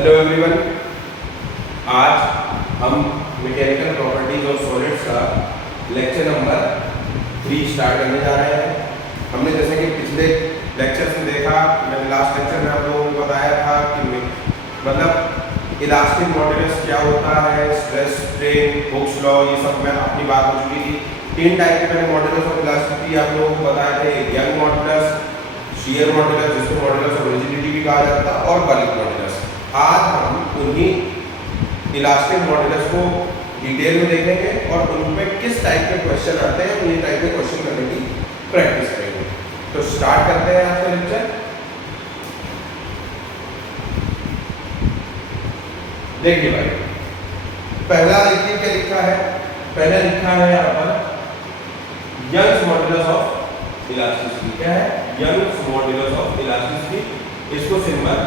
Hello everyone, आज हम mechanical properties of solids का लेक्चर नंबर 3 स्टार्ट करने जा रहे हैं। हमने जैसे कि पिछले लेक्चर में देखा, मैंने लास्ट लेक्चर में आप लोगों को बताया था कि मतलब इलास्टिक मॉड्यूलस क्या होता है, स्ट्रेस स्ट्रेन, हुक्स लॉ, ये सब मैं अपनी बात हो चुकी थी। 3 टाइप के मैंने मॉड्यूलस ऑफ इलास्टिसिटी आप लोगों को बताए थे। यंग मॉड्यूलस, शियर मॉड्यूलस जिसको मॉड्यूलस ऑफ रिजिडिटी भी कहा जाता है, और बल्क मॉड्यूलस। आज हम उन्हीं इलास्टिक मॉड्यूलस को डिटेल में देखेंगे और उनमें किस टाइप के क्वेश्चन आते हैं, ये टाइप के क्वेश्चन करने की प्रैक्टिस करेंगे। तो स्टार्ट करते हैं आज का लेक्चर। देखिए भाई, पहला देखिए क्या लिखा है। पहला लिखा है यहाँ पर यंग्स मॉड्यूलस ऑफ इलास्टिसिटी। क्या है? Young's modulus of elasticity. इसको सिंबल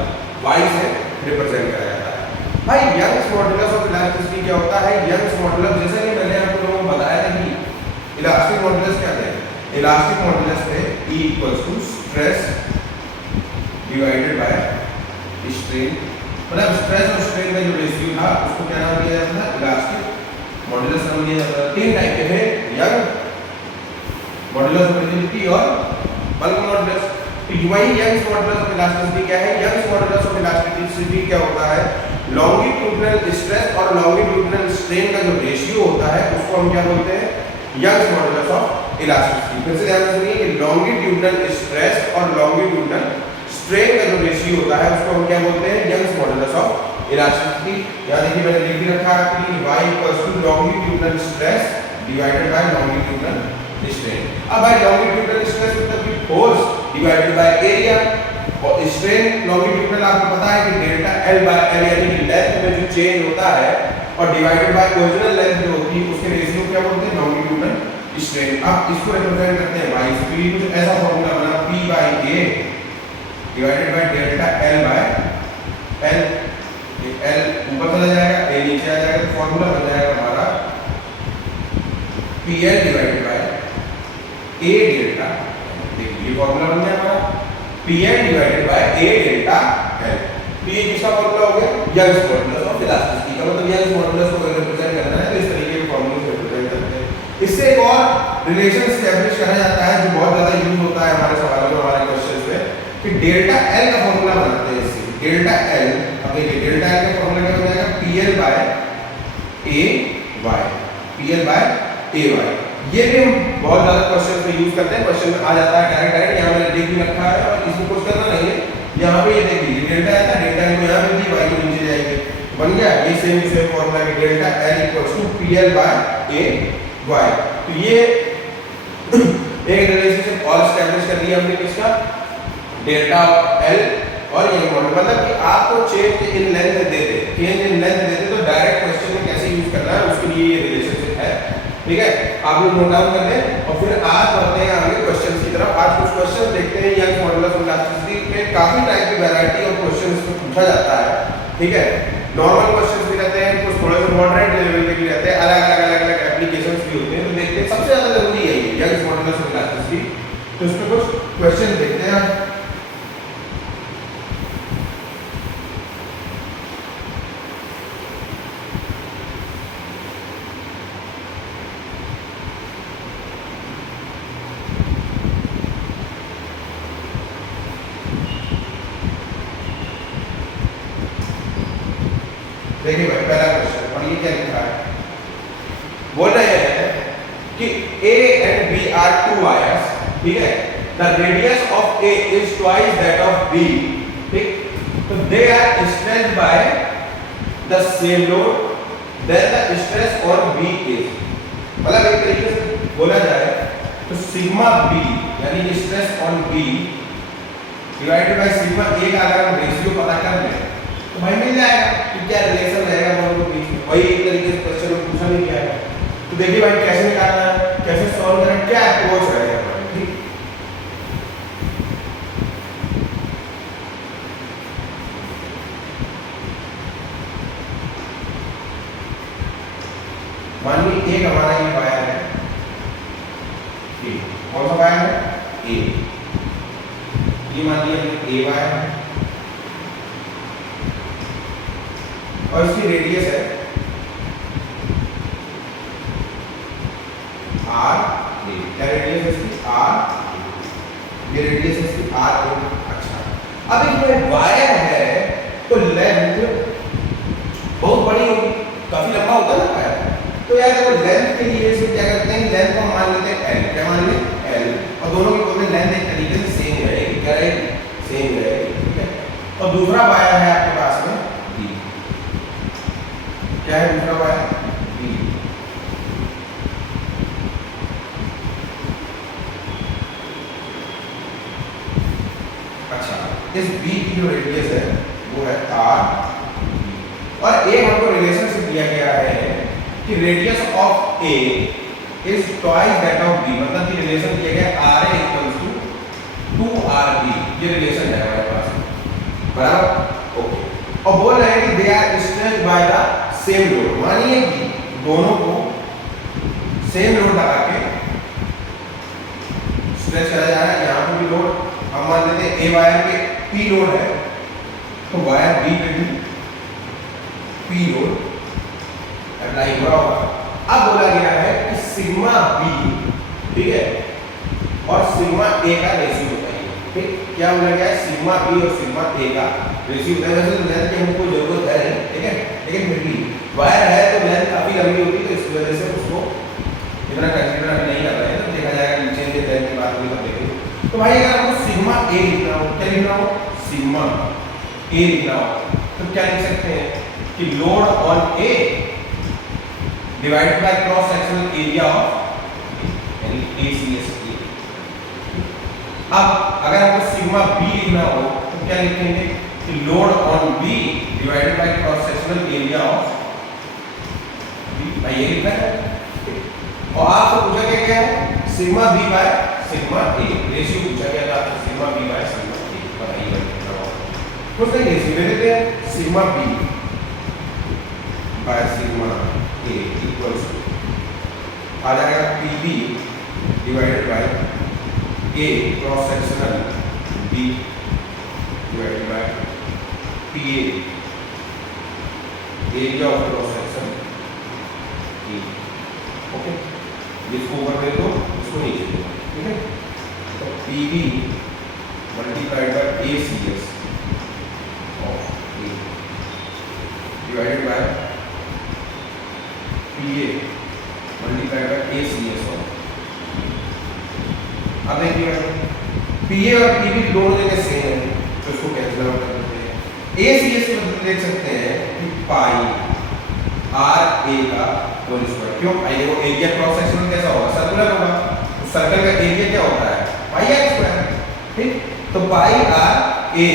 Y से रिप्रेजेंट करा जाता है। भाई यंग्स मॉड्यूलस ऑफ इलास्टिसिटी क्या होता है? यंग्स मॉड्यूलस, जैसे कि मैंने आप लोगों को बताया था कि इलास्टिक मॉड्यूलस क्या है। इलास्टिक मॉड्यूलस है E equals to stress divided by strain. मतलब स्ट्रेस और स्ट्रेन का जो रेशियो था उसको क्या नाम दिया जाता था? इलास्टिक मॉड्यूलस नाम दिया जाता है। 3 टाइप के थे, यंग मॉड्यूलस ऑफ रिजिडिटी और बल्क मॉड्यूलस। तो वही यंग्स मॉड्यूलस ऑफ इलास्टिसिटी क्या है? यंग्स मॉड्यूलस ऑफ इलास्टिसिटी क्या होता है? लॉन्गिट्यूडिनल स्ट्रेस और लॉन्गिट्यूडिनल स्ट्रेन का जो रेशियो होता है उसको हम क्या बोलते हैं? Young's modulus of elasticity. फिर से ध्यान से सुनिए कि लॉन्गिट्यूडिनल स्ट्रेस और लॉन्गिट्यूडिनल स्ट्रेन का जो रेशियो होता है उसको हम क्या बोलते हैं? Young's modulus of elasticity. यहाँ देखिए मैंने लिख भी रखा है कि y equals to longitudinal stress divided by longitudinal strain. अब भाई लॉन्गिट्यूडिनल स्ट्रेस मतलब कि फोर्स डिवाइडेड बाय एरिया, और स्ट्रेन लॉन्गिट्यूडिनल आपको पता है कि डेल्टा L बाय L, यानी कि लेंथ में जो चेंज होता है, और डिवाइडेड बाय ओरिजिनल लेंथ जो होती है उसके रेशियो क्या बोलते हैं? Longitudinal strain. अब इसको रिप्रेजेंट करते हैं y स्पीड में। ऐसा फार्मूला बना P by A divided by delta L by L। L ऊपर चला जाएगा, A नीचे आ जाएगा, तो फार्मूला बन जाएगा हमारा PL divided by A delta. देखिए ये फार्मूला बन गया हमारा PL divided by A delta L। तो ये किसका फार्मूला हो गया? यंग्स मॉड्यूलस ऑफ इलास्टिसिटी का। मतलब यंग्स मॉड्यूलस को रिप्रेजेंट करना है तो इस तरीके के फार्मूले से रिप्रेजेंट करते हैं। इससे एक और रिलेशन एस्टैब्लिश करा जाता है जो बहुत ज्यादा यूज होता है हमारे सवालों में, हमारे क्वेश्चंस में, कि डेल्टा L का फार्मूला बनाते हैं इससे। डेल्टा L, अब देखिए डेल्टा L का फार्मूला क्या हो जाएगा? PL by AY। PL by AY। ये भी हम बहुत ज्यादा क्वेश्चन में यूज करते हैं। क्वेश्चन में आ जाता है डायरेक्ट डायरेक्ट। यहाँ मैंने लिख भी रखा है और इसमें कुछ करना नहीं है। यहाँ पे ये देखिए डेल्टा आया था, डेल्टा को यहाँ पे दी, y को नीचे जाएंगे, बन गया ये सेम फॉर्मूला कि delta L equals to PL by AY। तो ये एक रिलेशनशिप और एस्टैब्लिश कर दिया हमने किसका? डेल्टा L और ये मॉडल। मतलब कि आपको चेंज इन लेंथ देते, चेंज इन लेंथ देते तो डायरेक्ट क्वेश्चन में कैसे यूज करना है उसके लिए ये रिलेशनशिप है। ठीक है, आप लोग नोट डाउन कर लें और फिर आज बढ़ते हैं आगे क्वेश्चंस की तरफ। आज कुछ क्वेश्चन देखते हैं यंग्स मॉड्यूलस ऑफ इलास्टिसिटी में। काफी टाइप की वैरायटी ऑफ क्वेश्चन इसमें पूछा जाता है। ठीक है, नॉर्मल क्वेश्चंस भी रहते हैं, कुछ थोड़े से मॉडरेट लेवल के भी रहते हैं, अलग-अलग एप्लीकेशंस भी होते हैं। तो देखते हैं, सबसे ज्यादा जरूरी है ये यंग्स मॉड्यूलस ऑफ इलास्टिसिटी। तो इसमें कुछ क्वेश्चन देखते हैं। देखिए भाई पहला क्वेश्चन, और ये क्या लिखा है? बोल रहे हैं कि A and B are 2 wires, ठीक है, the radius of A is twice that of B, ठीक, तो they are stretched by the same load, then the stress on B is, मतलब एक तरीके से बोला जाए तो सिग्मा B यानी कि stress on B divided by sigma A का अगर हम रेशियो पता कर लें तो भाई मिल जाएगा कि क्या रिलेशन रहेगा दोनों के बीच में। वही एक तरीके से क्वेश्चन में पूछा नहीं गया है। तो देखिए भाई कैसे निकालना है, कैसे सॉल्व करें, क्या अप्रोच रहेगा हमारा। ठीक, मान लीजिए एक हमारा ये वायर है, ठीक, कौन सा वायर है? A। ये मान लीजिए A वायर है, और इसकी रेडियस है आर ए। क्या रेडियस है इसकी? आर। ये रेडियस है इसकी आर ए। अच्छा, अब इसमें वायर है तो लेंथ बहुत बड़ी होगी, काफी लंबा होता है ना वायर। तो यार देखो लेंथ के लिए इसको क्या करते हैं, लेंथ को मान लेते हैं एल। क्या मान लें? एल। और दोनों की दोनों लेंथ एक तरीके से सेम रहेगी। क्या रहेगी? सेम रहेगी, ठीक है। और दूसरा वायर है आपके पास में बी। क्या है दूसरा वायर? बी। अच्छा, इस बी की जो रेडियस है वो है आर। और एक हमको रिलेशनशिप दिया गया है कि radius of A is twice that of B, मतलब कि रिलेशन दिया गया R A equals to 2rb। ये रिलेशन है हमारे पास, बराबर? ओके। और बोल रहे हैं कि they are stretched by the same load. मानिए कि दोनों को सेम लोड लगा के स्ट्रेच करा जा रहा है। यहाँ पे भी लोड हम मान लेते हैं ए वायर पे पी लोड है, तो वायर बी पे भी पी लोड अप्लाई हो रहा होगा। अब बोला गया है कि सिग्मा बी, ठीक है, और सिग्मा ए का रेशियो बताइए। ठीक, क्या बोला गया है? सिग्मा बी और सिग्मा ए का रेशियो बताइए। वैसे तो लेंथ की हमको जरूरत है नहीं, ठीक है, लेकिन फिर भी वायर है तो लेंथ काफी लंबी होती है, तो इस वजह से उसको इतना कंसीडर अभी नहीं कर रहे हैं। तो देखा जाएगा नीचे के लेंथ की बात भी कर देंगे। तो भाई अगर हमको सिग्मा ए लिखना हो, क्या लिखना हो? सिग्मा ए लिखना हो, तो क्या लिख सकते हैं कि load on A divided by cross sectional area of ACS। अब अगर हमको सिग्मा बी लिखना हो तो क्या लिखेंगे कि load on B divided by cross sectional area of B. भाई ये लिखना है। और आपसे पूछा क्या गया है? Sigma B by sigma A ratio पूछा गया था आपसे। Sigma B by sigma A बताइए कितना होगा। तो उसका रेशियो ले लेते हैं। Sigma B by sigma A equals to आ जाएगा PB divided by A cross sectional B divided by PA area of cross section A. Okay, इसको ऊपर दे दो, इसको नीचे दे दो, ठीक है। तो PB multiplied by ACS of A divided by PA multiplied by ACS of. अब देखिए PA और PB दोनों जगह सेम है, तो इसको कैंसिल आउट कर देते हैं। ACS के मतलब देख सकते हैं कि पाई RA का होल स्क्वायर। क्यों? भाई देखो एरिया क्रॉस सेक्शन कैसा होगा? सर्कुलर होगा। तो सर्कल का एरिया क्या होता है? Pi r square. ठीक, तो pi r A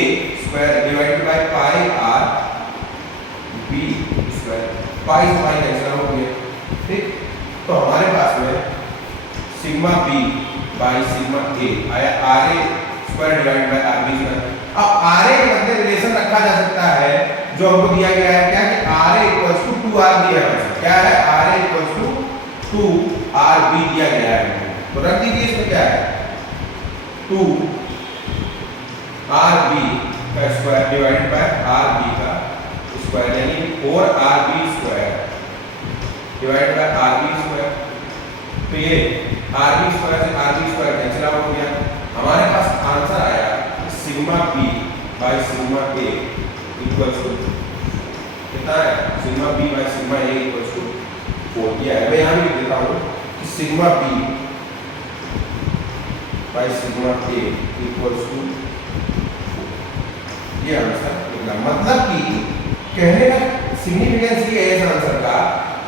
square divided by pi r B square. Pi से पाई कैंसिल आउट हो गया। ठीक, तो हमारे पास में sigma B by sigma A आया R A square divided by R B square. अब आर ए के मध्य रिलेशन रखा जा सकता है जो हमको दिया गया है, क्या कि R A equals to 2r दिया है। क्या है? R A equals to 2rb दिया गया है। तो रख दीजिए इसमें क्या है? 2rb का स्क्वायर डिवाइडेड बाय rb का स्क्वायर, यानी 4rb square divided by rb square. तो ये rb स्क्वायर से rb स्क्वायर कैंसिल आउट हो गया। हमारे पास आंसर आया sigma b by sigma a equals to कितना है? Sigma b by sigma a equals to 4 दिया है। मैं यहाँ भी लिख देता हूँ कि sigma b by sigma a equals to 4। ये आंसर निकला। मतलब कि कहने का सिग्निफिकेंस ये है इस आंसर का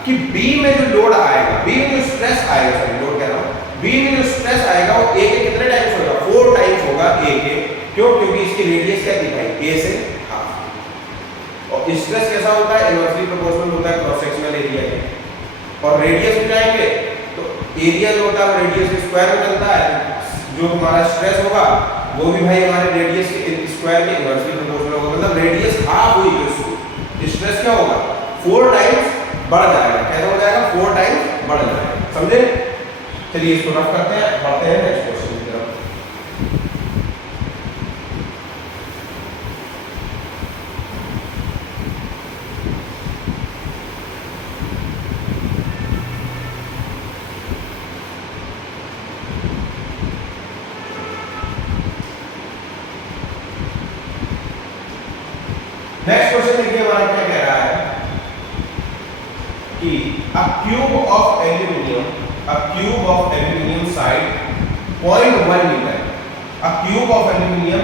कि B में जो लोड आएगा, B में जो स्ट्रेस आएगा, सॉरी लोड कह रहा हूँ, B में जो स्ट्रेस आएगा वो A के कितने टाइम्स होगा? 4 टाइम्स होगा A के। क्यों? क्योंकि इसकी रेडियस क्या दिखाई? A से हाफ। और स्ट्रेस कैसा होता है? इनवर्सली प्रोपोर्शनल होता है क्रॉस सेक्शनल एरिया के। और रेडियस भी जाएंगे तो एरिया जो होता है रेडियस के स्क्वायर में चलता है। जो हमारा स्ट्रेस होगा वो भी भाई हमारे रेडियस के स्क्वायर के इनवर्सली प्रोपोर्शनल होगा। मतलब रेडियस हाफ हुई तो स्ट्रेस क्या होगा? 4 टाइम्स बढ़ जाएगा। कैसे हो जाएगा? 4 टाइम्स बढ़ जाएगा। समझे? चलिए इसको रफ करते हैं, बढ़ते हैं नेक्स्ट क्वेश्चन की तरफ। नेक्स्ट क्वेश्चन देखिए हमारा क्या कह रहा है कि a cube of aluminium side 0.1 meter, a cube of aluminium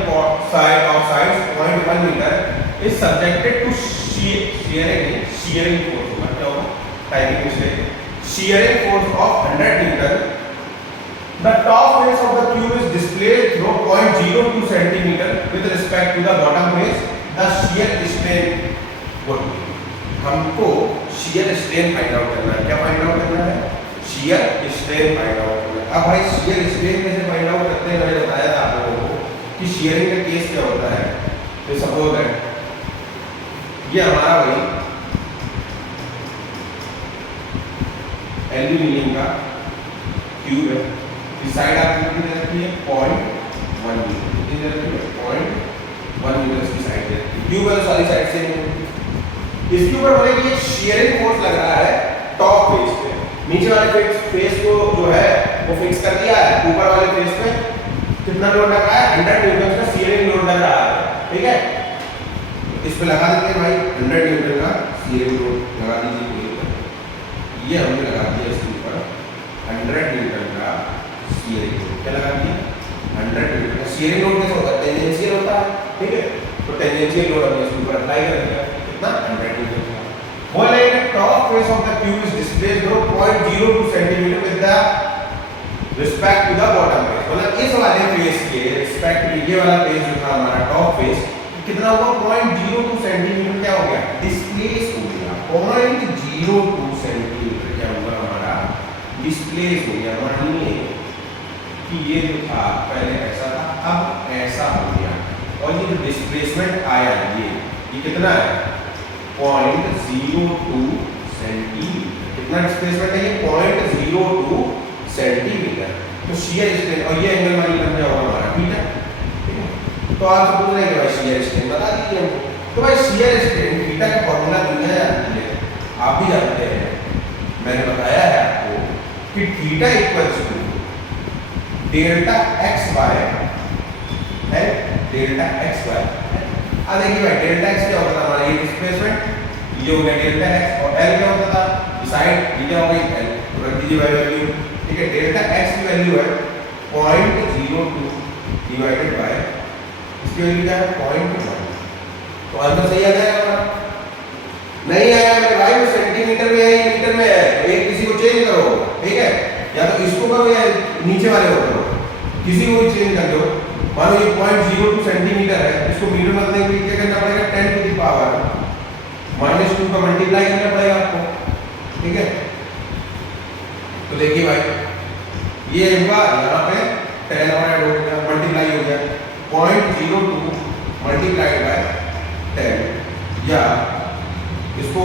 side of size 0.1 meter is subjected to shearing force, मतलब typing mistake, shearing force of 100 Newton. The top face of the cube is displayed through 0.02 centimeter with respect to the bottom face. The shear strain would be, हमको shear strain find out करना है। क्या find out करना है? shear strain find out करना है। अब भाई shear strain कैसे फाइंड आउट करते हैं, मैंने बताया था आप लोगों को कि shearing का केस क्या होता है। तो सपोज है ये हमारा भाई एल्यूमिनियम का क्यूब है, इस साइड आपने कितनी रखी है 0.1 मीटर, कितनी रखी है 0.1 मीटर की साइड है, क्यूब है सारी साइड से। इसके ऊपर बोले कि ये शीयरिंग फोर्स लग रहा है टॉप फेस पे, नीचे वाले फेस को जो है वो फिक्स कर दिया है, ऊपर वाले फेस पे कितना लोड लग रहा है 100 न्यूटन का शीयरिंग लोड लग रहा है, ठीक है। इस पे लगा देते हैं भाई 100 न्यूटन का शीयरिंग लोड लगा दीजिए, ये हमने लगा दिया इसके ऊपर 100 न्यूटन का शीयरिंग लोड। क्या लगा दिया 100 न्यूटन का शीयरिंग लोड। कैसा होता है टेंजेंशियल होता है, ठीक है, तो टेंजेंशियल लोड हमने इसके ऊपर अप्लाई कर दिया, कितना 100 न्यूटन का। बोले कि top face of the cube is displaced 0.02 centimetre with the respect to the bottom face, मतलब इस वाले फेस के रिस्पेक्ट टू ये वाला फेस जो था हमारा टॉप फेस कितना हुआ 0.02 सेंटीमीटर क्या हो गया डिस्प्लेस हो गया, 0.02 सेंटीमीटर क्या हुआ हमारा डिस्प्लेस हो गया। मानिए कि ये जो था पहले ऐसा था अब ऐसा हो गया, और ये जो डिस्प्लेसमेंट आया ये कितना है 0.02 सेंटीमीटर, कितना डिस्प्लेसमेंट है ये 0.02 सेंटीमीटर। तो शियर स्ट्रेन, और ये एंगल मानी बन जाएगा हमारा थीटा, ठीक है। तो आप पूछ रहे हैं कि भाई शियर स्ट्रेन बता दीजिए हमको, तो भाई शियर स्ट्रेन थीटा का फॉर्मूला दुनिया जानती है, आप भी जानते हैं, मैंने बताया है आपको कि theta equals to delta x by L, delta x by. अब देखिए भाई डेल्टा एक्स क्या होता था हमारा, ये डिस्प्लेसमेंट, ये हो गया डेल्टा एक्स, और एल क्या होता था साइड, ये क्या हो गई एल, तो रख दीजिए वैल्यू, ठीक है। डेल्टा एक्स की वैल्यू है 0.02 डिवाइडेड बाय इसकी वैल्यू क्या है 0.1, तो आंसर सही आ जाएगा हमारा। नहीं आया मेरे भाई, वो सेंटीमीटर में है या मीटर में है, तो एक किसी को चेंज करो, ठीक है, या तो इसको करो या नीचे वाले को करो, किसी को भी चेंज कर दो। मानो ये 0.02 सेंटीमीटर है, इसको मीटर में बदलने के लिए क्या करना पड़ेगा 10 टू द पावर -2 का मल्टीप्लाई करना पड़ेगा आपको, ठीक है। तो देखिए भाई ये हुआ यहाँ पे 10 और ऐड हो गया, मल्टीप्लाई हो गया 0.02 मल्टीप्लाइड बाय 10, या इसको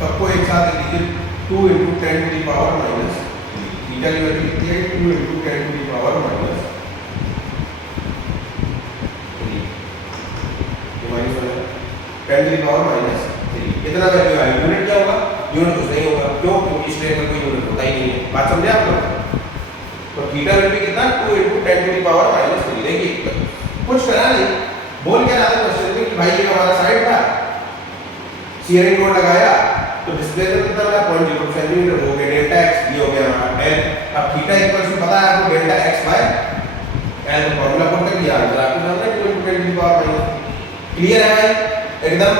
सबको एक साथ लीजिए 2 × 10 टू द पावर -3, थीटा की वैल्यू कितनी है 2 × 10 to the power -3, -10 to the power -3, कितना वैल्यू है, यूनिट क्या होगा, यूनिट कुछ नहीं होगा, क्यों, क्योंकि इस ट्रेन में कोई यूनिट होता ही नहीं है, बात समझे आप लोग। तो थीटा वैल्यू कितना 2 × 10 टू द पावर -3। देखिए कुछ करा नहीं, बोल क्या रहा था क्वेश्चन में कि भाई ये हमारा साइड था, शियरिंग लोड लगाया तो डिस्प्लेसमेंट कितना मिला 0.02 सेंटीमीटर, हो गया डेल्टा एक्स, ये हो गया हमारा एल। अब थीटा इक्वल्स टू पता है आपको डेल्टा एक्स बाय एल, तो फार्मूला पुट कर दिया, आंसर आपको जानना है 2 × 10 टू द पावर -। क्लियर है भाई एकदम।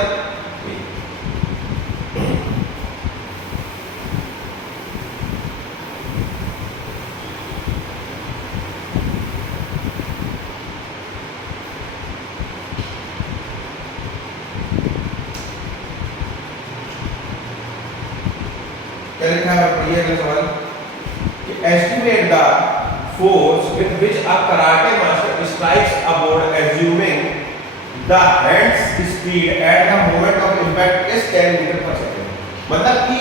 क्या लिखा है पढ़िए अगला सवाल कि estimate the force with which a karate master strikes a board assuming the hand's speed at the moment of impact is 10 metre पर सेकंड। मतलब कि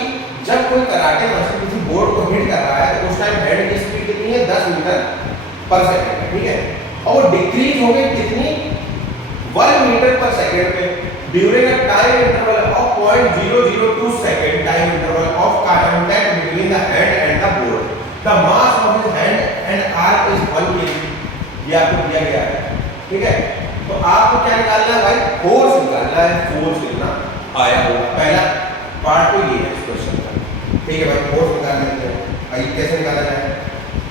जब कोई कराटे मास्टर किसी बोर्ड को हिट कर रहा है तो उस टाइम हेड की स्पीड कितनी है 10 मीटर पर सेकंड है, ठीक है, और वो डिक्रीज हो गई कितनी 1 मीटर पर सेकंड पे during a time interval of 0.002 second time interval of contact between the hand and the board. The mass of his hand and arm is 1 kg. ये आपको दिया गया है, ठीक है। तो आपको क्या निकालना है भाई, फोर्स निकालना बोला है फोर्स कितना आया होगा, पहला पार्ट तो ये है इस क्वेश्चन का। ठीक है भाई, फोर्स निकाल लेते हैं। भाई कैसे निकाला जाए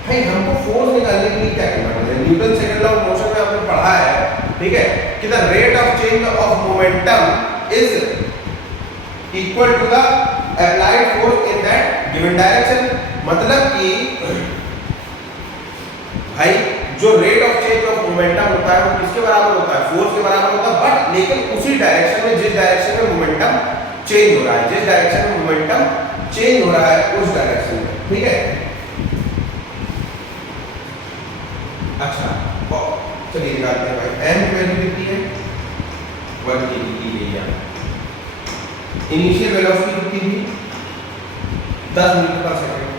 भाई, हमको फोर्स निकालने के लिए क्या करना पड़ेगा, Newton second law of motion में आपने पढ़ा है, ठीक है, कि the rate of change of momentum is equal to the applied force in that given direction. मतलब कि भाई जो rate of change of momentum होता है वो किसके बराबर होता है, फोर्स के बराबर होता है, बट लेकिन उसी डायरेक्शन में जिस डायरेक्शन में मोमेंटम चेंज हो रहा है, जिस डायरेक्शन में मोमेंटम चेंज हो रहा है उस डायरेक्शन में। ठीक है, अच्छा चलिए निकालते हैं भाई। एम की वैल्यू कितनी है, 1 kg दी गई है। इनिशियल वेलोसिटी कितनी थी, 10 मीटर पर सेकंड।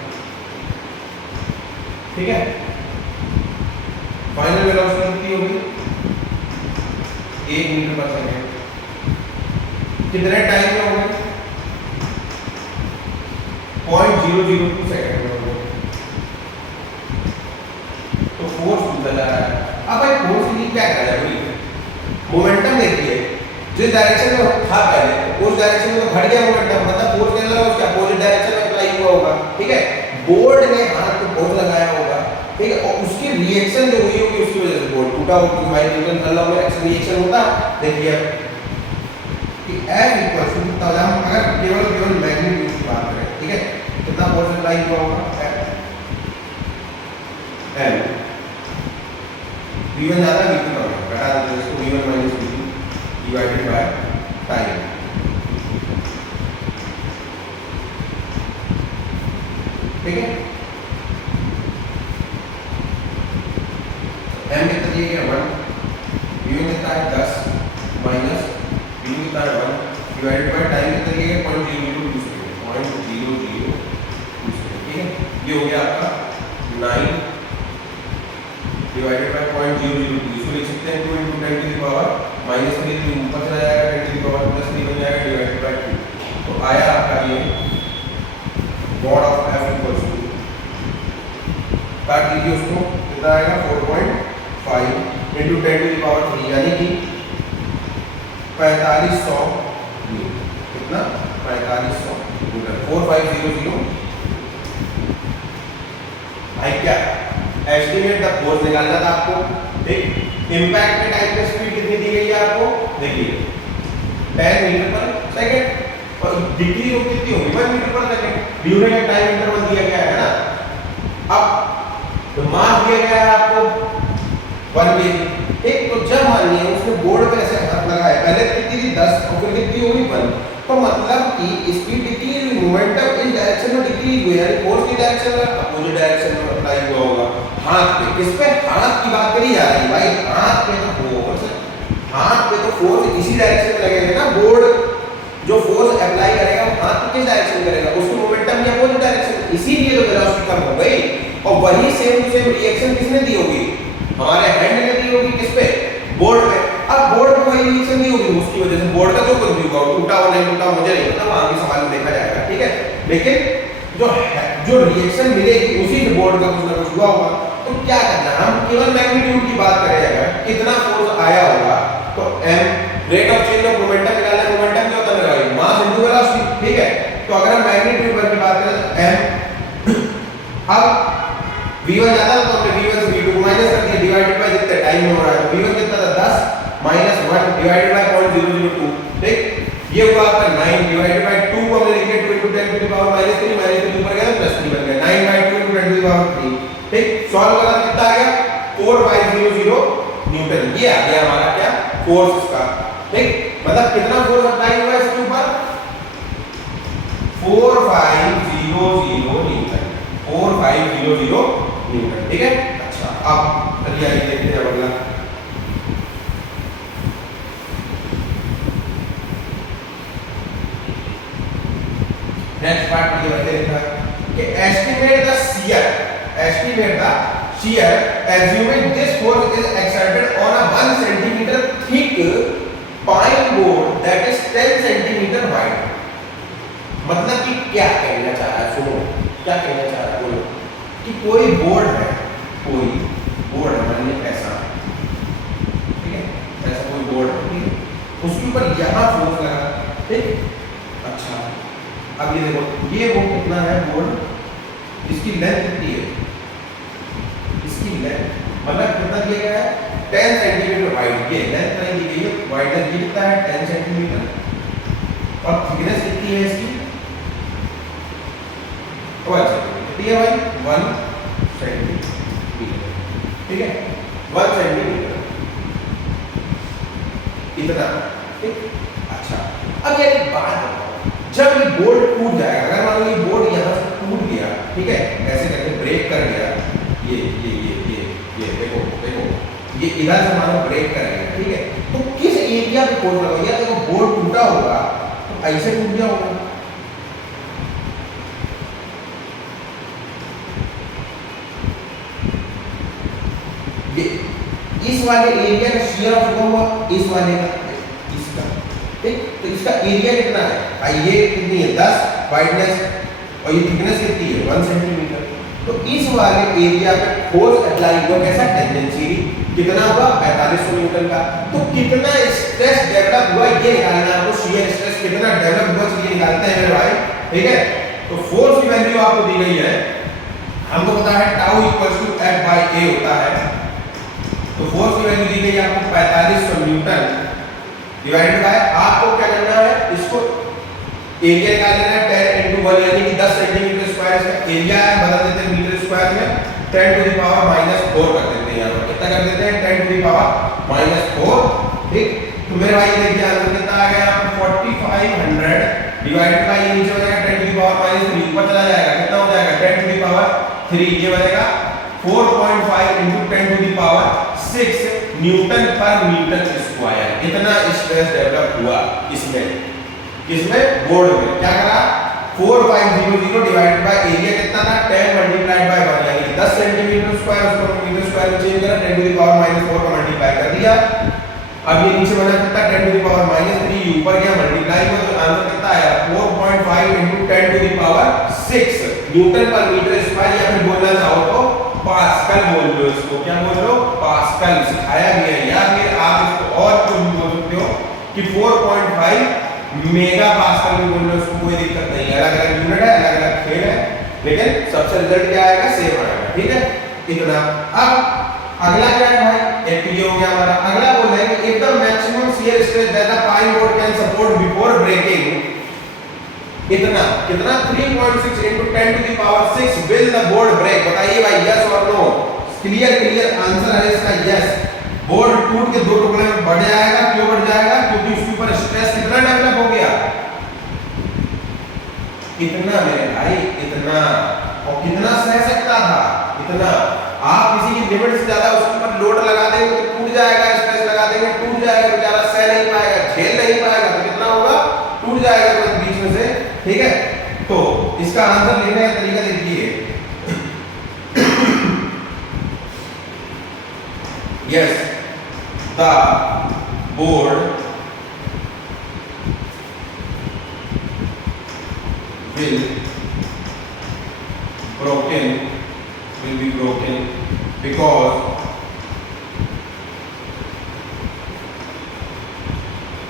ठीक है, फाइनल वेलोसिटी कितनी होगी, 1 मीटर पर सेकंड। कितने टाइम में होगी, 0.002 सेकंड में होगी। तो फोर्स कितना जा रहा है। अब भाई फोर्स के लिए क्या करा जाए, मोमेंटम देखिए, जिस डायरेक्शन में था पहले उस डायरेक्शन में तो घट गया मोमेंटम, मतलब फोर्स के अंदर उसका अपोजिट डायरेक्शन में अप्लाई हुआ होगा। ठीक है, बोर्ड ने हाथ पे फोर्स लगाया होगा, ठीक है, और उसकी रिएक्शन जो हुई होगी उसकी वजह से बोर्ड टूटा होगा, क्योंकि भाई न्यूटन लॉ में रिएक्शन होता। देखिए कि F इक्वल टू कितना, हम अगर केवल मैग्नीट्यूड की बात करें, ठीक है, कितना फोर्स अप्लाई हुआ होगा, F V1 ज्यादा V2 कम है, घटा देते हैं इसको, V1 minus V2 divided by time. ठीक है, m कितना दिया गया 1, V1 कितना है 10 माइनस V2 कितना है 1 डिवाइडेड बाय टाइम कितना दिया गया 0.002 सेकंड, 0.002 सेकंड। ठीक है, ये हो गया आपका 9 डिवाइडेड बाय 0.002। इसको लिख सकते हैं 2 × 10 की पावर -3 ऊपर चला जाएगा, 10 की पावर +3 बन जाएगा डिवाइडेड बाय 2। तो आया आपका ये mod of F equals to, काट लीजिए उसको, कितना आएगा 4.5 × 10 की पावर 3 यानी कि 4500 न्यूटन। कितना, 4500 न्यूटन, 4500। भाई क्या एस्टिमेट द फोर्स निकालना था आपको। ठीक, इंपैक्ट के टाइम पे स्पीड कितनी दी गई है आपको, देखिए 10 मीटर पर सेकंड, और डिक्रीज हो कितनी होगी 1 मीटर पर second. During a time interval दिया गया है ना। अब तो मास दिया गया है आपको 1 kg। ठीक, तो जब मान लीजिए उसने बोर्ड पे ऐसे हाथ लगाया, पहले कितनी थी 10 और फिर कितनी होगी 1, तो मतलब कि स्पीड डिक्रीज हुई, मोमेंटम इस डायरेक्शन में डिक्रीज हुई, यानी फोर्स की डायरेक्शन में अपोजिट डायरेक्शन में अप्लाई हुआ होगा। हाथ पे, किस पे, हाथ की बात करी जा रही है भाई, हाथ पे तो फोर्स, हाथ पे तो फोर्स इसी डायरेक्शन में लगेगा ना। बोर्ड जो फोर्स अप्लाई करेगा वो हाथ पे किस डायरेक्शन करेगा, उसको मोमेंटम की अपोजिट डायरेक्शन, इसीलिए तो वेलोसिटी कम हो गई। और वही सेम टू सेम रिएक्शन किसने दी होगी, हमारे हैंड ने दी होगी, किस पे, बोर्ड पे। अब बोर्ड पे वही रिएक्शन दी होगी, उसकी वजह से बोर्ड का जो कुछ भी होगा, टूटा हो नहीं टूटा मुझे नहीं पता, वहां के सवाल में देखा जाएगा। ठीक है, लेकिन जो रिएक्शन मिलेगी उसी से बोर्ड का कुछ ना कुछ हुआ होगा। तो क्या करना, हम केवल मैग्नीट्यूड की बात करें, अगर कितना फोर्स आया होगा तो m rate of change of momentum निकालना है। मोमेंटम क्या होता है, मास इनटू वेलोसिटी। ठीक है, तो अगर हम मैग्नीट्यूड पर की बात करें तो m, अब v1 ज्यादा तो हमने v1 से v2 को माइनस कर दिया, डिवाइडेड बाय जितना टाइम में हो रहा है, तो v1 कितना था 10 माइनस 1 डिवाइडेड बाय 0.002। ठीक, ये हुआ आपका 9 डिवाइडेड बाय 2 को हमने लिख दिया 2 × 10 की पावर -3, -3 ऊपर गया तो +3 बन गया, 9 बाय 2 × 10 की पावर 3। ठीक, सॉल्व करा कितना आ गया 4/00 न्यूटन। ये आ गया हमारा क्या, फोर्स का। ठीक, मतलब कितना फोर्स अप्लाई हुआ है इसके ऊपर, 4500 न्यूटन, 4500 न्यूटन। ठीक है, अच्छा अब चलिए आइए देखते हैं अगला। नेक्स्ट पार्ट में ये बताते हैं कि estimate the shear assuming this force is exerted on a 1 centimeter thick pine board that is 10 centimeter wide। मतलब कि क्या कहना चाह रहा है, सुनो क्या कहना चाह रहा है, बोलो कि कोई बोर्ड है, कोई बोर्ड है, मान लीजिए ऐसा, ठीक है, ऐसा कोई बोर्ड है, उसके ऊपर यहाँ फोर्स लगा, ठीक। अच्छा, अब ये देखो, ये वो कितना है बोर्ड, इसकी लेंथ कितनी है, इसकी लेंथ मतलब कितना दिया गया है 10 सेंटीमीटर वाइड, ये लेंथ नहीं दी गई है, वाइडनेस ये कितना है 10 सेंटीमीटर, और थिकनेस कितनी है इसकी 12 सेंटीमीटर, कितनी है भाई 1 सेंटीमीटर, ठीक है 1 सेंटीमीटर इतना, ठीक। अच्छा, अब ये बात बताओ, जब ये बोर्ड टूट जाएगा, अगर मान लो ये बोर्ड यहाँ से टूट गया, ठीक है, ऐसे करके ब्रेक कर गया, ये देखो देखो, ये इधर से मानो ब्रेक कर गया, ठीक है, तो किस एरिया पे फोर्स लगा, या देखो बोर्ड टूटा होगा तो ऐसे टूट गया होगा, ये इस वाले एरिया का शियर ऑफ हुआ, इस वाले का, इसका, ठीक। तो इसका एरिया कितना है भाई, ये कितनी है 10 वाइडनेस, और ये थिकनेस कितनी है 1 सेंटीमीटर, तो इस वाले एरिया पे फोर्स अप्लाई हुआ कैसा, टेंजेंशियली, कितना हुआ 4500 न्यूटन का। तो कितना स्ट्रेस डेवलप हुआ ये निकालना है आपको, शियर स्ट्रेस कितना डेवलप हुआ ये निकालते हैं मेरे भाई, ठीक है। तो फोर्स की वैल्यू आपको दी गई है, हमको पता है tau equals to F by A होता है, तो फोर्स की वैल्यू दी गई है आपको 4500 न्यूटन डिवाइडेड बाय, आपको क्या करना है, इसको एरिया निकाल लेना है 10 into 1 यानी कि 10 सेंटीमीटर स्क्वायर इसका एरिया है, बदल देते हैं मीटर स्क्वायर में, 10 टू द पावर -4 कर देते हैं, यहाँ पर कितना कर देते हैं 10 टू द पावर -4, ठीक। तो मेरे भाई देखिए आंसर कितना आ गया आपको 4500 डिवाइडेड बाय, ये नीचे हो जाएगा 10 टू द पावर -3, ऊपर चला जाएगा कितना हो जाएगा 10 टू द पावर 3, ये बनेगा 4.5 into 10 to the power 6 Newton पर मीटर स्क्वायर, इतना स्ट्रेस डेवलप हुआ इसमें, किसमें बोर्ड में। क्या करा 4500 डिवाइडेड बाय एरिया कितना था 10 मल्टीप्लाइड बाय 1 यानी कि 10 सेंटीमीटर स्क्वायर, उसको मीटर स्क्वायर में चेंज करा 10 टू द पावर -4 का मल्टीप्लाई कर दिया। अब ये नीचे बना कितना 10 टू द पावर -3, ऊपर गया मल्टीप्लाई में, तो आंसर कितना आया 4.5 into 10 to the power 6 Newton पर मीटर स्क्वायर, या फिर बोलना चाहो तो पास्कल बोल लो इसको, क्या बोल लो पास्कल, सिखाया गया है। या फिर आप इसको और कुछ भी बोल सकते हो कि 4.5 मेगा पास्कल भी बोल लो, इसको कोई दिक्कत नहीं है, अलग अलग यूनिट है, अलग अलग खेल है, लेकिन सबसे रिजल्ट क्या आएगा सेम आएगा, ठीक है इतना। अब अगला क्या है भाई, एक ये हो गया हमारा, अगला बोल रहे हैं कि if the maximum shear stress that the pine board can support before breaking, इतना कितना 3.6 into 10 to the power 6 will the board break, बताइए भाई यस और नो, क्लियर क्लियर आंसर है इसका यस। बोर्ड टूट के दो टुकड़े में बढ़ जाएगा, क्यों बढ़ जाएगा, क्योंकि उसके ऊपर स्ट्रेस कितना डेवलप हो गया, इतना मेरे भाई, इतना, और कितना सह सकता था इतना। आप किसी की लिमिट से ज्यादा उसके ऊपर लोड लगा देंगे तो टूट जाएगा, स्ट्रेस लगा देंगे टूट जाएगा, बेचारा सह नहीं पाएगा, झेल नहीं पाएगा, तो कितना होगा टूट जाएगा तो बीच में से, ठीक है। तो इसका आंसर लिखने का तरीका देखिए, yes the board will be broken because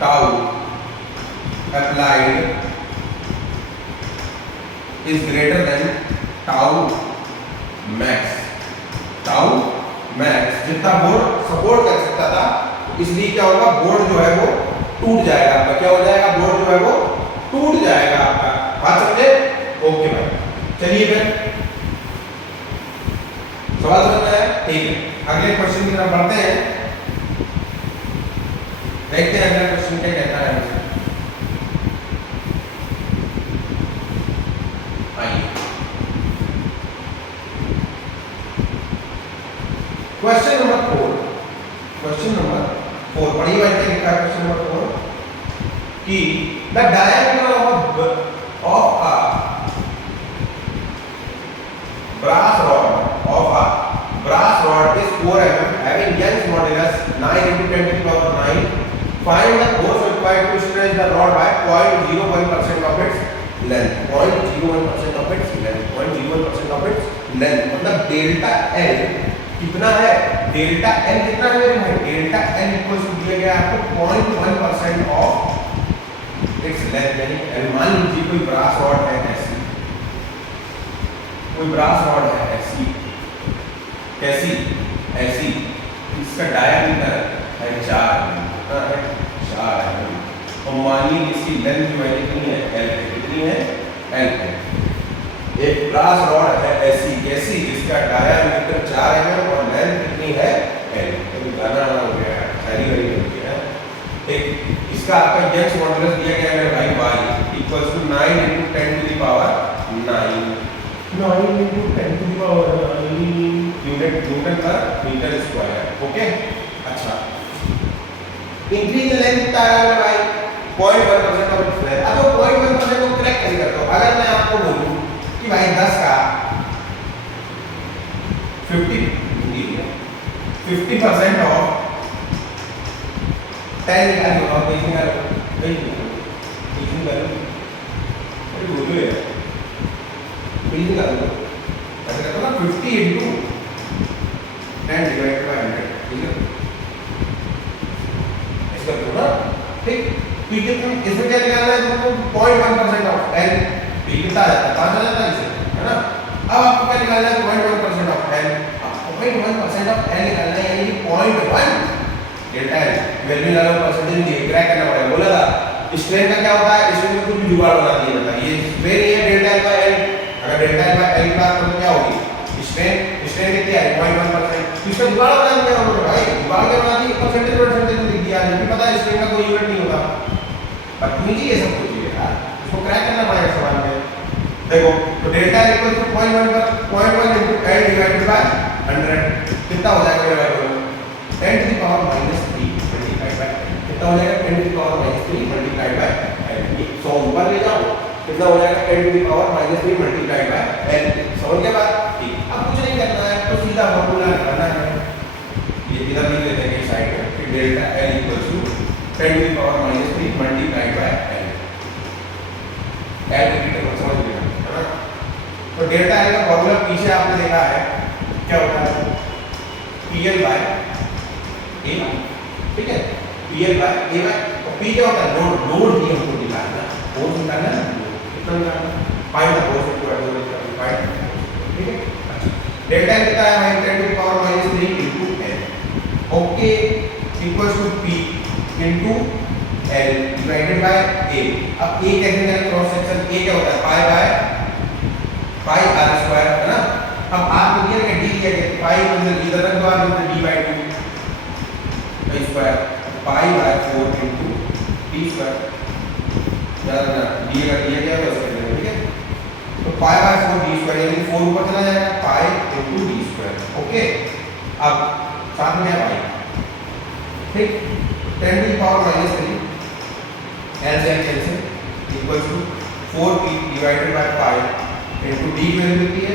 tau applied is greater than tau max। tau max जितना बोर्ड सपोर्ट कर सकता था, इसलिए क्या होगा बोर्ड जो है वो टूट जाएगा आपका, क्या हो जाएगा बोर्ड जो है वो टूट जाएगा आपका, बात समझे। ओके भाई चलिए फिर सवाल समझ में आया, ठीक है। अगले क्वेश्चन की तरफ बढ़ते हैं, देखते हैं अगला क्वेश्चन क्या कहता है। आइए क्वेश्चन नंबर 4, क्वेश्चन नंबर 4 पढ़िए भाई, क्या लिखा है क्वेश्चन नंबर 4 कि the diameter of a brass rod is 4 mm having Young's modulus 9 into 10 to the power 9, find the force required to stretch the rod by 0.01% of its length, 0.01% of its length, 0.01% of its length, मतलब delta L कितना है delta L कितना है मेरे भाई, delta L equals to दिया गया आपको 0.1% ऑफ इट्स लेंथ, यानी मान लीजिए कोई ब्रास रॉड है ऐसी, कोई ब्रास रॉड है ऐसी, कैसी ऐसी, इसका डायमीटर है 4 कितना है 4 है, और मानिए इसकी लेंथ जो है कितनी है एल है, कितनी है एल है। एक ब्रास रॉड है ऐसी कैसी जिसका डायमीटर 4 mm और लेंथ कितनी है एल, तो गाना हो गया है, सारी गरी हो गया है। ठीक, इसका आपका यंग्स मॉडुलस दिया गया है भाई y equals to 9 × 10 to the power 9, 9 × 10 to the power 9 unit newton पर मीटर स्क्वायर। ओके, अच्छा इंक्रीज लेंथ कितना आ रहा है भाई 0.1% ऑफ इट्स लेंथ। अब 0.1% को क्रैक कैसे करते हो, अगर मैं आपको बोलूं कि भाई 10 का 50% ऑफ 10 निकालो और बीच निकालो, बीच निकालो, अरे बोलो यार, बीच निकालो, ऐसे करते हो ना 50 × 10 डिवाइडेड बाय 100, ठीक है, ऐसे करते हो ना। ठीक, तो ये इसमें क्या निकालना है तुमको 0.1% ऑफ 10, तो ये कितना आ जाता है 5 आ जाता है इसे, है ना। अब आपको क्या निकालना है 0.1% ऑफ 10, 0.1% ऑफ 10 निकालना है, यानी 0.1 डेल्टा एल वैल्यू निकालो, परसेंटेज में क्रैक करना पड़ेगा। बोला था स्ट्रेन का क्या होता है, इसमें कुछ भी जुगाड़ बना दिया जाता है, ये स्ट्रेन ही है डेल्टा एल बाय एल, अगर डेल्टा एल बाय एल की बात करें तो क्या होगी स्ट्रेन कितनी है 0.1%, इसका जुगाड़ बना दिया उन्होंने भाई, जुगाड़ के बना दी परसेंटेज में लिख दिया, जबकि पता है स्ट्रेन का कोई यूनिट नहीं होता, पर नीचे ये सब कुछ है यार, इसको क्रैक करना पड़ेगा सवाल में। देखो तो delta L equal to 0.1 × L divided by 100 कितना हो जाएगा मेरे भाई 10 to the power -3 multiplied by, कितना हो जाएगा 10 to the power -3 multiplied by L, 100 ऊपर ले जाओ कितना हो जाएगा 10 to the power -3 multiplied by L, समझ गए बात। ठीक, अब कुछ नहीं करना है, तो सीधा फॉर्मूला लगाना है, ये इधर लिख लेते हैं कि साइड में कि delta L equal to 10 to the power -3 multiplied by L, L की टर्म समझ गए है ना। तो डेल्टा एल का फॉर्मूला पीछे आपने देखा है क्या होता है PL बाय A, ठीक है, PL बाय A बाय, और P क्या होता है लोड, लोड ही हमको निकालना, फोर्स निकालना है, कितना निकालना find the force equal to find, ठीक है। अच्छा डेल्टा एल कितना है भाई 10 to the power -3 × L, okay, equals to P × L डिवाइडेड बाय A। अब A कैसे निकालेंगे क्रॉस सेक्शन, A क्या होता है पाई r स्क्वायर, है ना। अब r को दिया गया d दिया गया, पाई मतलब इधर रख दो, r मतलब d/2 square pi by 4 × d square, याद रखना d अगर दिया गया तो उसके लिए, ठीक है, तो पाई बाय 4 d स्क्वायर यानी 4 ऊपर चला जाएगा, पाई × d स्क्वायर। ओके, अब साथ में है पाई, ठीक, 10 टू द पावर -3 L से cancel equals to 4p divided by pi × d की वैल्यू कितनी है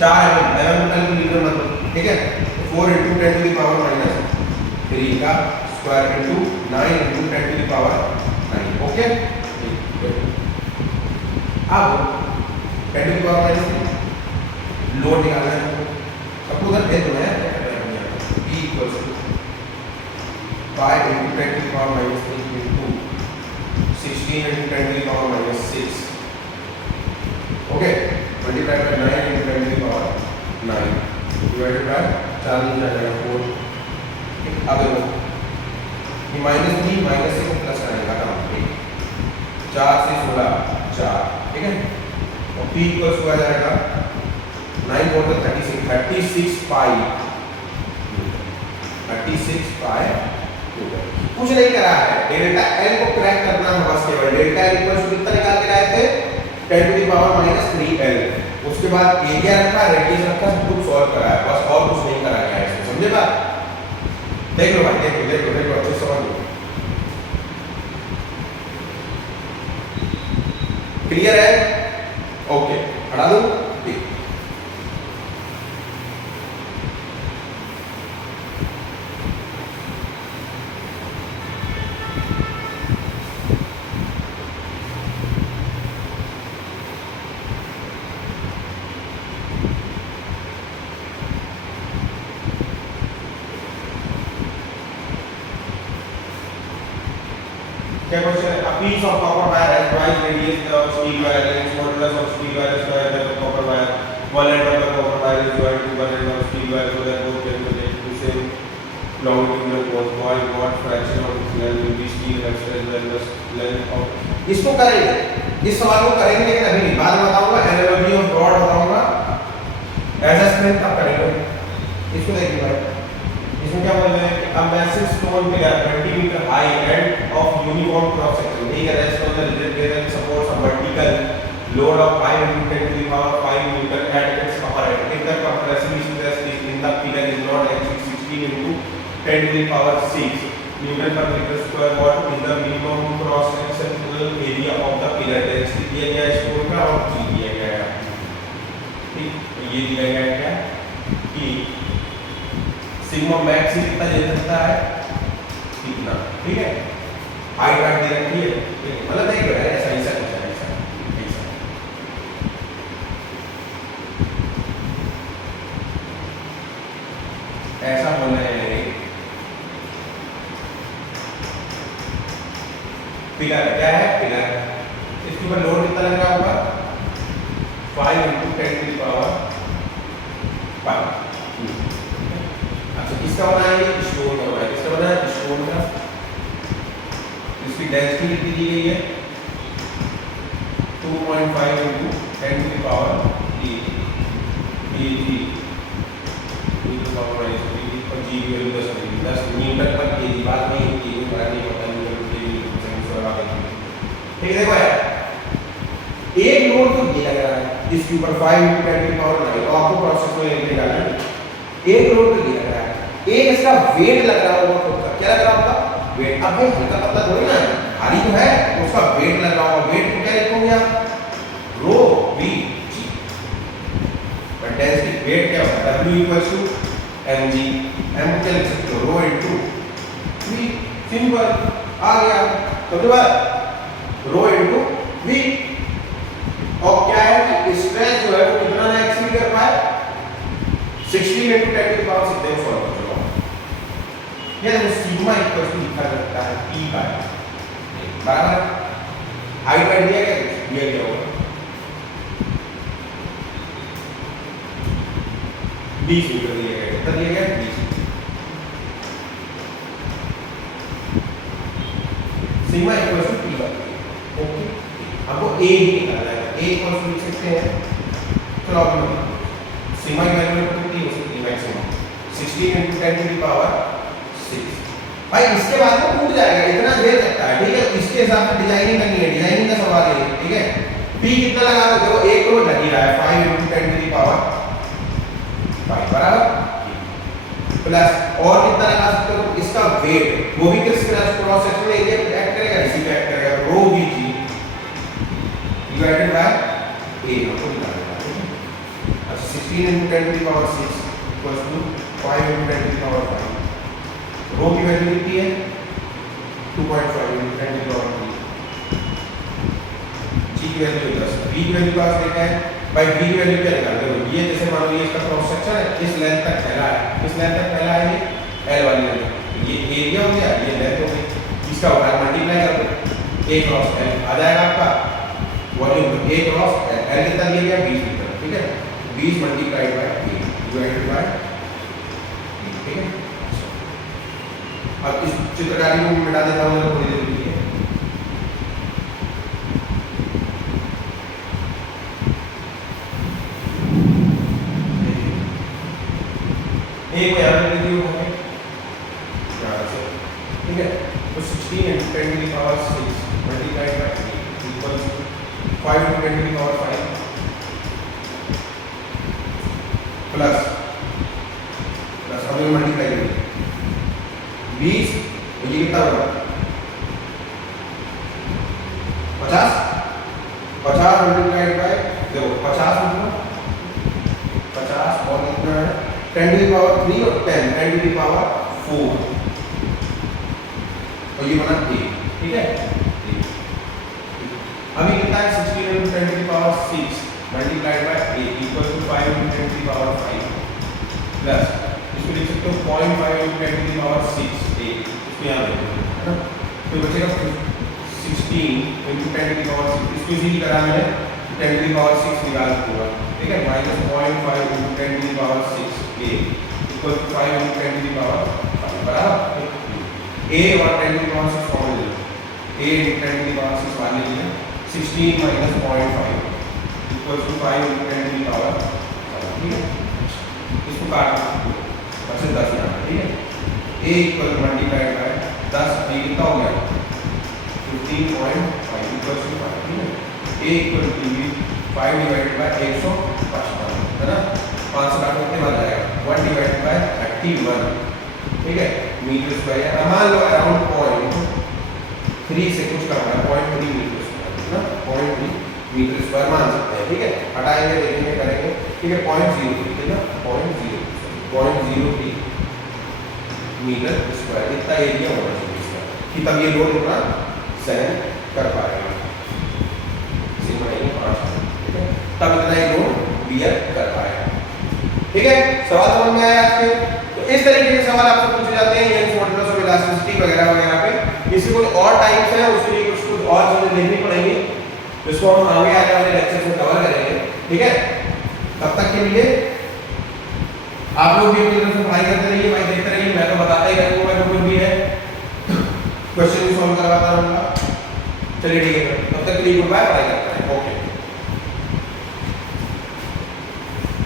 4 mm कैलकुलेटर मतलब, ठीक है, 4 × 10 टू द पावर -3 का square × 9 × 10 to the power 9। Okay, अब 10 टू द पावर -3 लोड निकालना है, सब उधर भेज दो है, p equals to pi × 10 to the power -3 × 16 × 10 to the power -6, okay, multiply by 9 × 10 to the power 9 divided by 4 × 4। अब देखो ये -3 -6 प्लस आएगा काम, ठीक, 4 से 16 4, ठीक है, और p इक्वल्स हो जाएगा 9 × 36 पाई 36 पाई, कुछ नहीं करा है, डेल्टा एल को क्रैक करना है बस, केवल डेल्टा एल इक्वल्स टू कितना निकाल के लाए थे 10 टू द पावर -3L, उसके बाद एरिया रखा, रेडियस रखा, सब कुछ सॉल्व करा है बस, और कुछ नहीं करा गया है इसमें, समझे बात। देख लो भाई, देखो अच्छे समझ लो, क्लियर है, ओके, हटा दो, ठीक। क्या क्वेश्चन है? A piece of copper wire has twice radius of steel wire. Length modulus of steel wire is square that of copper wire. One end of the copper wire is joined to one end of steel wire so that both can relate to same longitudinal cone. What fraction of its length will be steel extends than the length of इसको करेंगे, इस सवाल को करेंगे लेकिन अभी नहीं, बाद में बताऊंगा। एनालॉजी ऑफ रॉड बताऊंगा, एडजस्टमेंट तब करेंगे। इसको देखिए भाई, इसमें क्या बोल रहे हैं कि a massive stone pillar 20 meter high and of uniform cross section being arranged on the rigid base and supports a vertical load of 5 into 10 to the power 5 newton at its upper end. If the compressive stress is in the pillar is not actually 16 into 10 to the power 6 newton per meter square, what is the minimum cross sectional area of the pillar? Density दिया गया है stone का और G दिया गया है, ठीक, ये दिया गया है क्या कि सिग्मा मैक्स कितना दे सकता है, कितना, ठीक है, हाइट वाइट दे रखी है, मतलब नहीं है ऐसा ऐसा कुछ है, ऐसा ऐसा बोलना है। पिलर क्या है? पिलर, इसके ऊपर लोड कितना लग रहा होगा? 5 into 10 to the power 5। इसका बना है स्टोन का, बना है इसका बना है स्टोन का, इसकी डेंसिटी कितनी दी गई है? 2.5 into 10 to the power 8 kg to the power -3 और g की वैल्यू 10 न्यूटन पर kg, बात नहीं होती है, बात नहीं पता न्यूटन kg सेंस और आगे। ठीक है, देखो यार, एक लोड तो ये लग रहा है इसके ऊपर 5 into 10 to the power 9, तो आपको प्रोसेस में लेके जाना है। एक लोड तो ये लग रहा है, एक इसका वेट लग रहा होगा खुद का, क्या लग रहा होगा? वेट। अब भाई हल्का पतला थोड़ी ना है, भारी तो है, उसका वेट लग रहा होगा। वेट को क्या लिखोगे आप? Rho we G. पर डेंसिटी वेट क्या होता है? W equals to mg। m को क्या लिख सकते हो? रो इनटू v, सिंपल, आ गया। तो बात रो इनटू v। और क्या है कि स्ट्रेस जो है वो कितना ना एक्सीड कर पाए? 16 into 10 to the power 6 देखो सॉल्व करो। ये देखो सिग्मा इक्वल टू लिखा जाता है P बाय, बराबर, हाइट बाय दिया गया, दिया गया होगा 20 मीटर दिया गया, कितना दिया गया? 20। Sigma equal to P by, okay. हमको A ही निकालना है, A इक्वल टू लिख सकते हैं, चलो अब सिग्मा की वैल्यू कितनी हो सकती है? Maximum 16 into 10 to the power 6। भाई इसके बाद में टूट जाएगा, इतना झेल सकता है, ठीक है। इसके हिसाब से डिजाइनिंग करनी है, डिजाइनिंग का सवाल है, ठीक है। P कितना लगा सकते हो? एक तो लग ही रहा है 5 into 10 to the power 5, बराबर, प्लस और कितना लगा सकते हो? इसका वेट, वो भी किस क्रॉस सेक्शन में एरिया पे एक्ट करेगा, इसी पे एक्ट करेगा, rho we g divided by A हमको निकालना है। 16 into 10 to the power 6 equals to 5 into 10 to the power 5। रो की वैल्यू कितनी है? 2.5 into 10 to the power 3। g की वैल्यू 10, b की वैल्यू पास देखा है भाई, b की वैल्यू क्या निकालते हो? ये जैसे मान लो ये इसका क्रॉस सेक्शन है, इस लेंथ तक फैला है, इस लेंथ तक फैला है, ये l वाली लेंथ, ये एरिया हो गया, ये लेंथ हो गई, इसका होगा मल्टीप्लाई कर दो, a क्रॉस l आ जाएगा आपका वॉल्यूम, a क्रॉस l कितना दिया गया? 20 मीटर, ठीक है। 20 मल्टीप्लाइड बाय 8 डिवाइडेड बाय, ठीक है। अब इस चित्रकारी को मिटा देता हूं थोड़ी देर के लिए। एक को याद रख लीजिए, ठीक है। तो 16 into 10 to the power 6 multiplied by 8 equals to 5 into 10 to the power 5 plus अभी मल्टीप्लाई करेंगे 20, ये कितना होगा? 50 मल्टीप्लाइड बाय, देखो 50 मतलब 50 और कितना है? 10 to the power 3 और 10 to the power 4, और ये बना 8, ठीक है। अभी कितना है? 16 into 10 to the power 6 multiplied by 8 equal to 5 into 10 to the power 5 plus इसको लिख सकते हो 0.5 into 10 to the power 6 8, इसको यहाँ लिख दो, है ना। तो बचेगा 16 into 10 to the power 6, इसको इजी करा मैंने 10 to the power 6 निकाल दूंगा, ठीक है, minus 0.5 into 10 to the power 6 a equal to 5 into 10 to the power 5 बराबर a और 10 to the power 6 कॉमन ले लो, a into 10 to the power 6 मान लीजिए 16 minus 0.5 equal to 5 into 10 to the power 5, ठीक है, इसको काट दो अच्छा 10 यहाँ, ठीक है, a इक्वल मल्टीप्लाइड बाय 10 ये कितना हो गया 15.5 इक्वल टू 5, ठीक है, a equal to 5 divided by 155 है ना, 5 काट कितने बन जाएगा 1 डिवाइडेड बाय 31, ठीक है, मीटर स्क्वायर है, मान लो अराउंड 0.3 से कुछ कम है 0.3 मीटर स्क्वायर है ना, 0.3 मीटर स्क्वायर मान सकते हैं, ठीक है, हटाएंगे देखेंगे करेंगे, ठीक है, 0.03 कितना 0.03 मीटर स्क्वायर इतना एरिया होना चाहिए इसका कि तब ये लोड इतना सहन कर पाएगा, सिग्मा नहीं 5, ठीक है, तब इतना ये लोड बियर कर पाएगा, ठीक है, सवाल समझ में आया आपके? तो इस तरीके के सवाल आपसे पूछे जाते हैं यंग्स मॉडुलस ऑफ इलास्टिसिटी वगैरह वगैरह पे, इसके कुछ और टाइप्स हैं, उसके लिए कुछ और चीजें देखनी पड़ेंगी जिसको हम आगे आने वाले लेक्चर में कवर करेंगे, ठीक है, तब तक के लिए आप लोग भी अपनी तरफ से पढ़ाई करते रहिए भाई, देखते रहिए, मैं तो बताता ही रहूंगा, मेरे को भी है क्वेश्चन भी सॉल्व करवाता रहूंगा, चलिए ठीक है, तब तक के लिए गुड बाय, पढ़ाई करते हैं।